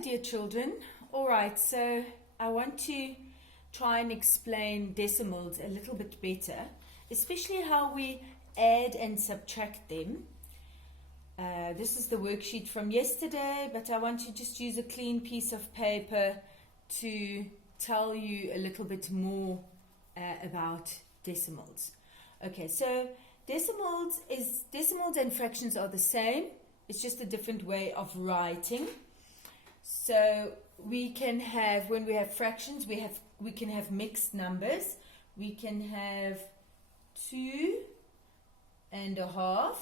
dear children. All right, so I want to try and explain decimals a little bit better, especially how we add and subtract them. This is the worksheet from yesterday, but I want to just use a clean piece of paper to tell you a little bit more about decimals. Okay, so decimals and fractions are the same. It's just a different way of writing. So we can have, when we have fractions, we can have mixed numbers. We can have 2.5.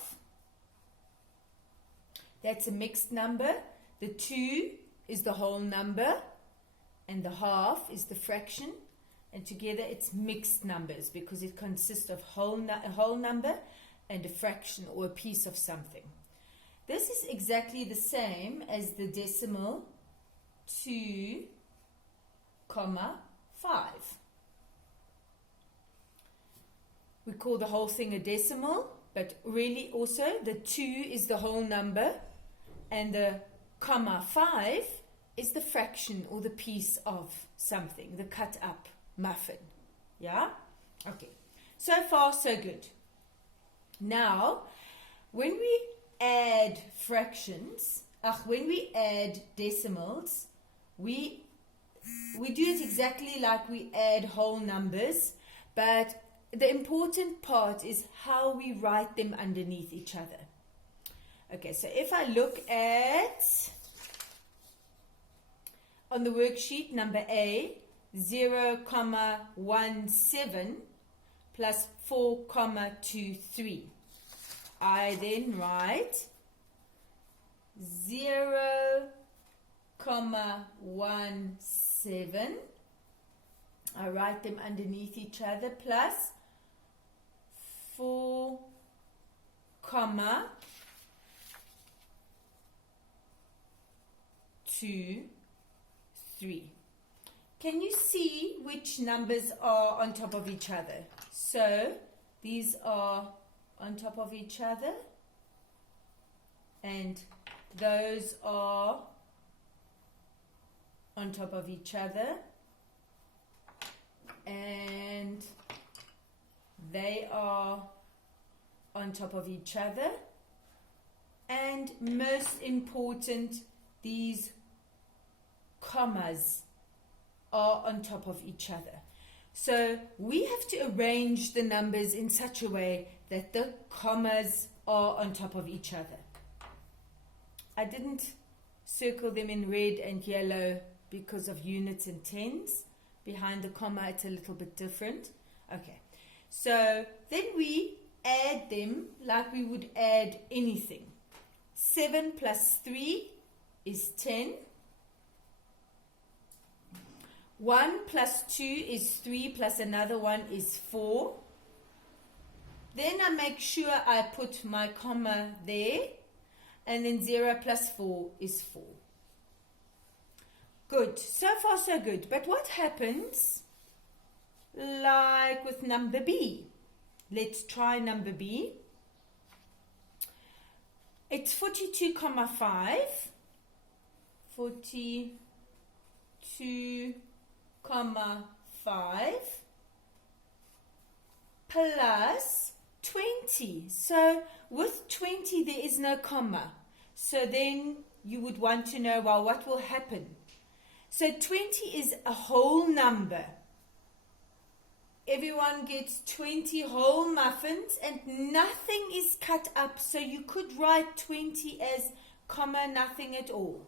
That's a mixed number. The 2 is the whole number and the half is the fraction, and together it's mixed numbers because it consists of a whole number and a fraction or a piece of something. This is exactly the same as the decimal 2.5. We call the whole thing a decimal, but really also the 2 is the whole number and the 5 is the fraction or the piece of something, the cut up muffin. Yeah? Okay. So far, so good. Now, when we add fractions, when we add decimals, we do it exactly like we add whole numbers, but the important part is how we write them underneath each other. Okay, so if I look at, on the worksheet, number A, 0.17 plus 4.23. I then write 0.17. I write them underneath each other plus 4.23. Can you see which numbers are on top of each other? So these are on top of each other, and those are on top of each other, and they are on top of each other, and most important, these commas are on top of each other. So we have to arrange the numbers in such a way that the commas are on top of each other. I didn't circle them in red and yellow because of units and tens. Behind the comma it's a little bit different. Okay, so then we add them like we would add anything. 7 plus 3 is 10. 1 plus 2 is 3 plus another 1 is 4. Then I make sure I put my comma there, and then 0 plus 4 is 4. Good, so far so good. But what happens like with number B? Let's try number B. It's 42.5. 42.5 plus 20. So with 20 there is no comma. So then you would want to know, well, what will happen? So 20 is a whole number. Everyone gets 20 whole muffins and nothing is cut up. So you could write 20 as comma nothing at all.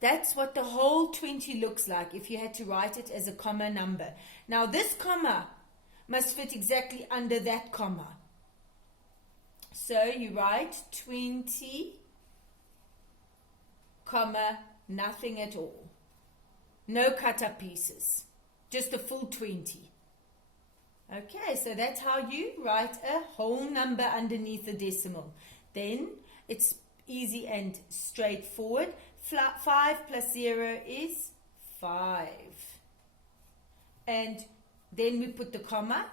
That's what the whole 20 looks like if you had to write it as a comma number. Now this comma must fit exactly under that comma. So you write 20, comma, nothing at all. No cut up pieces. Just a full 20. Okay, so that's how you write a whole number underneath the decimal. Then it's easy and straightforward. 5 plus 0 is 5. And then we put the comma.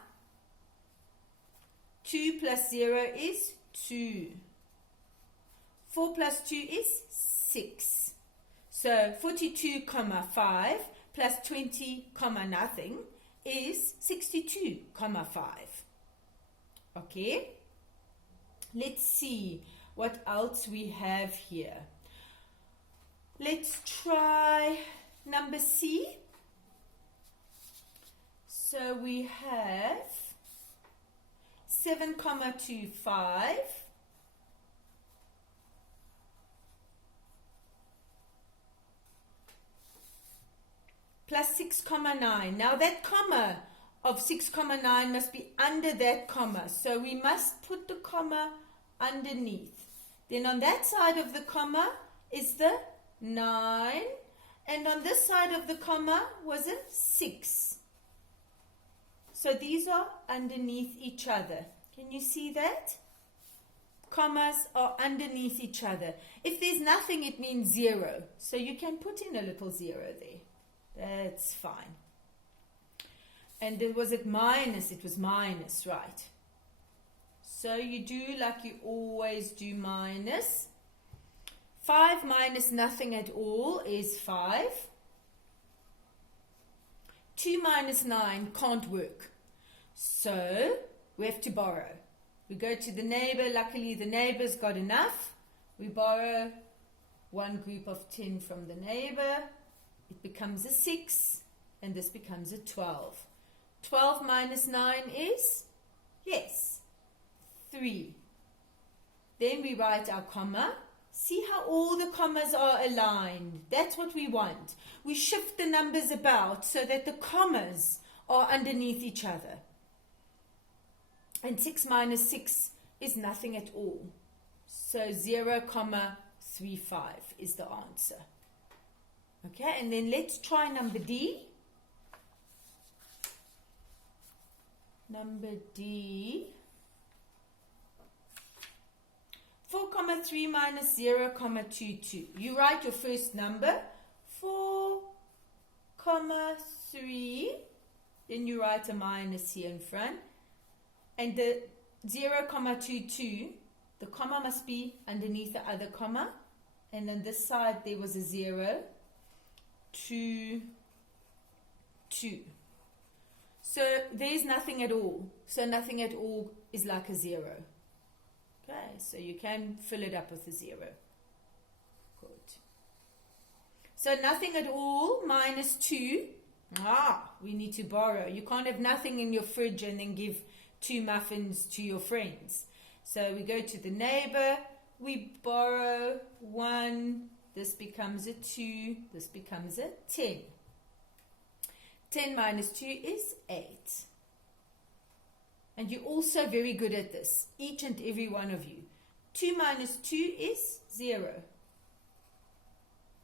2 plus 0 is 2. 4 plus 2 is 6. So 42 comma 5 plus 20 comma nothing is 62 comma 5. Okay, let's see what else we have here. Let's try number C. So we have 7 comma 25 plus 6 comma 9. Now that comma of 6 comma 9 must be under that comma. So we must put the comma underneath. Then on that side of the comma is the 9. And on this side of the comma was a 6. So these are underneath each other. Can you see that? Commas are underneath each other. If there's nothing, it means 0. So you can put in a little 0 there. That's fine. And was it minus? It was minus, right? So you do like you always do, minus. 5 minus nothing at all is 5. 2 minus 9 can't work. So we have to borrow. We go to the neighbor. Luckily the neighbor's got enough. We borrow one group of 10 from the neighbor. It becomes a 6, and this becomes a 12. 12 minus 9 is, yes, 3. Then we write our comma. See how all the commas are aligned. That's what we want. We shift the numbers about so that the commas are underneath each other. And 6 minus 6 is nothing at all. So 0 comma 35 is the answer. Okay, and then let's try number D. Number D. 4 comma 3 minus 0 comma 2, 2. You write your first number, 4 comma 3. Then you write a minus here in front. And the 0 comma 2, 2, the comma must be underneath the other comma. And on this side there was a 0. 2, 2. So there's nothing at all. So nothing at all is like a 0. Okay, so you can fill it up with a 0. Good. So nothing at all minus 2. We need to borrow. You can't have nothing in your fridge and then give 2 muffins to your friends. So we go to the neighbor. We borrow 1. This becomes a 2. This becomes a 10. 10 minus 2 is 8. And you're also very good at this, each and every one of you. 2 minus 2 is 0.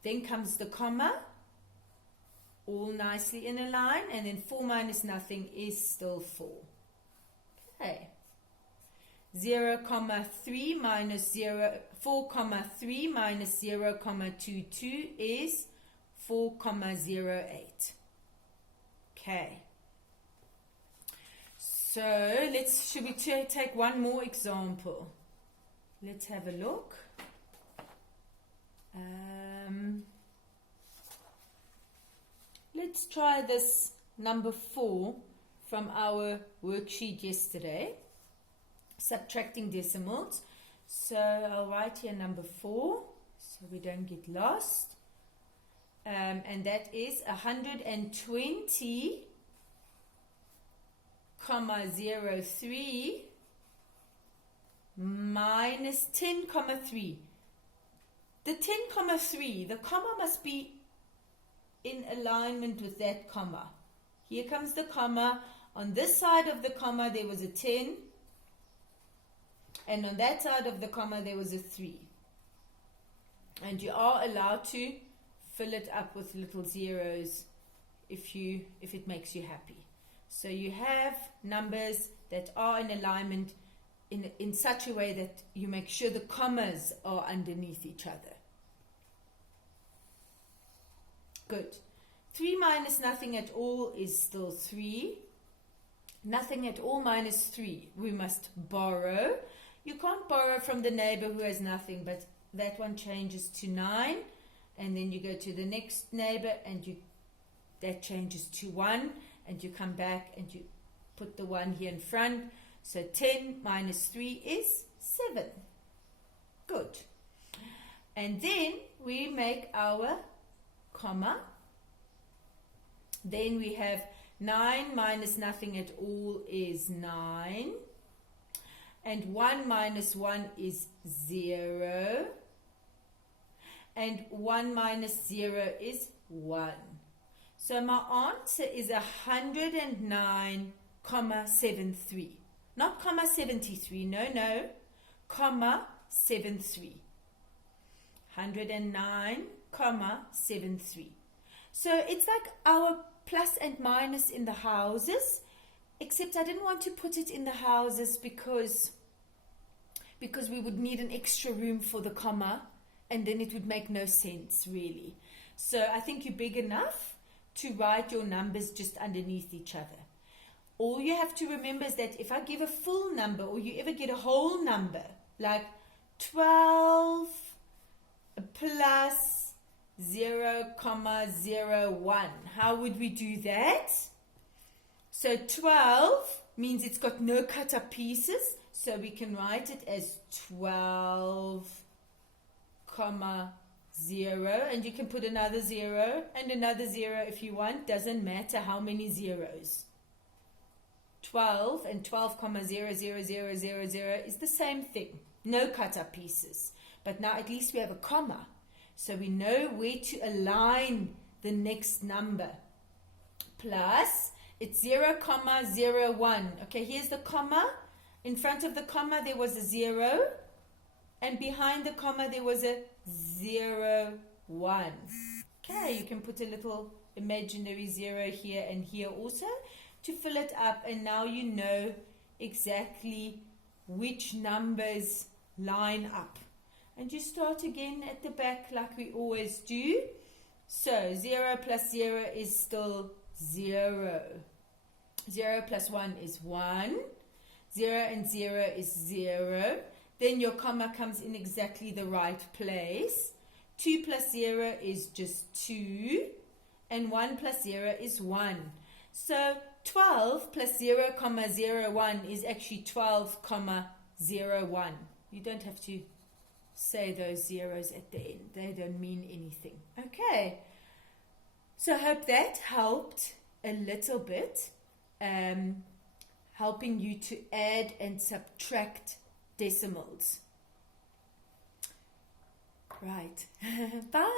Then comes the comma, all nicely in a line. And then 4 minus nothing is still 4. Okay. 0 comma 3 minus 0, 4 comma 3 minus 0 comma 2, 2 is 4 comma 0, 8. Okay. So should we take one more example? Let's have a look. Let's try this number 4 from our worksheet yesterday. Subtracting decimals. So I'll write here number 4 so we don't get lost. And that is 120 comma 03 minus 10 comma 3. The 10 comma 3, the comma must be in alignment with that comma. Here comes the comma. On this side of the comma there was a 10. And on that side of the comma there was a 3. And you are allowed to fill it up with little zeros if it makes you happy. So you have numbers that are in alignment in such a way that you make sure the commas are underneath each other. Good. 3 minus nothing at all is still 3. Nothing at all minus 3. We must borrow. You can't borrow from the neighbor who has nothing, but that one changes to 9. and then you go to the next neighbor, and that changes to 1, and you come back and you put the 1 here in front. So 10 minus 3 is 7. Good. And then we make our comma. Then we have 9 minus nothing at all is 9. And 1 minus 1 is 0. And 1 minus 0 is 1. So my answer is 109,73. Not comma 73, no, comma 73. 109,73. So it's like our plus and minus in the houses, except I didn't want to put it in the houses because we would need an extra room for the comma, and then it would make no sense really. So I think you're big enough to write your numbers just underneath each other. All you have to remember is that if I give a full number, or you ever get a whole number, like 12 plus 0,01, how would we do that? So 12 means it's got no cut up pieces, so we can write it as 12, 0, and you can put another 0 and another 0 if you want. Doesn't matter how many zeros. 12 and 12,00000 is the same thing. No cut up pieces. But now at least we have a comma, so we know where to align the next number. Plus, it's 0,01. Okay, here's the comma. In front of the comma there was a 0, and behind the comma there was a 0, 1. Okay, you can put a little imaginary 0 here and here also to fill it up, and now you know exactly which numbers line up. And you start again at the back like we always do. So 0 plus 0 is still 0. 0 plus 1 is 1. 0 and 0 is 0. Then your comma comes in exactly the right place. 2 plus 0 is just 2. And 1 plus 0 is 1. So 12 plus 0,01 is actually 12,01. You don't have to say those zeros at the end. They don't mean anything. Okay. So I hope that helped a little bit, helping you to add and subtract decimals. Right. Bye.